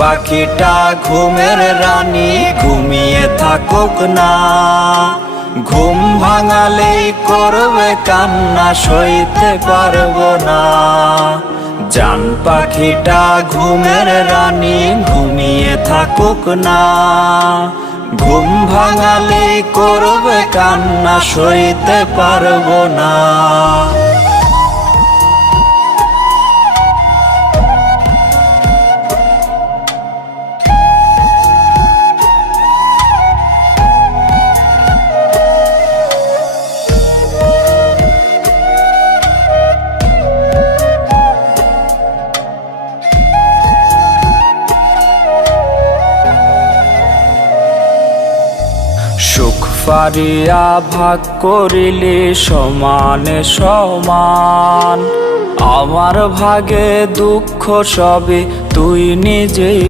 পাখিটা ঘুমের রানী ঘুমিয়ে থাকুক না, ঘুম ভাঙালেই করবে কান্না সইতে পারবো না। জান পাখিটা ঘুমের রানী ঘুমিয়ে থাকুক না, ঘুম ভাঙালেই করবে কান্না সইতে পারবো না। সুখ পারিয়া ভাগ করিলে সমানে সমান, আমার ভাগে দুঃখ সবে তুই নিজেই